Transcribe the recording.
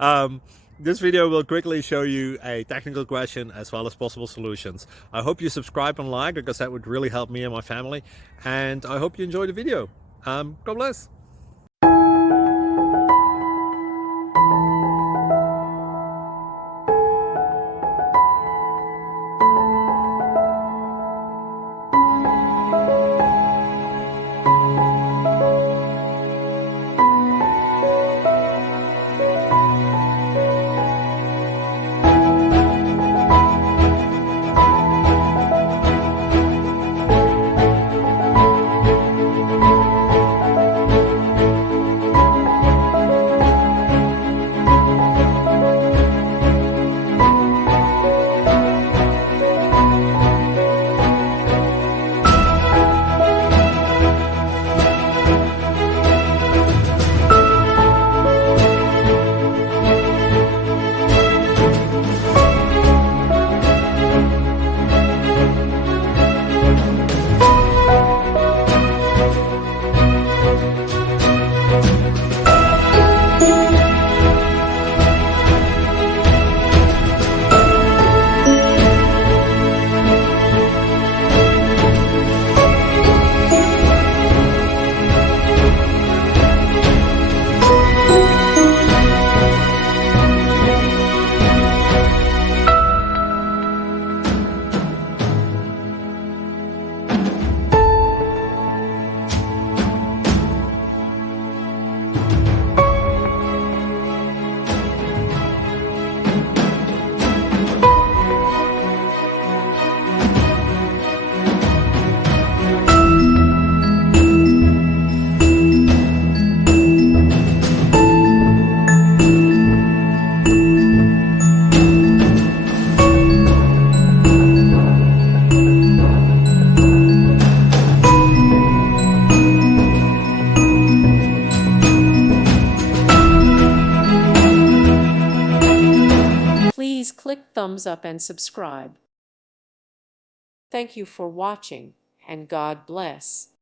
um, this video will quickly show you a technical question as well as possible solutions. I hope you subscribe and like, because that would really help me and my family. And I hope you enjoy the video. God bless. Please click thumbs up and subscribe. Thank you for watching, and God bless.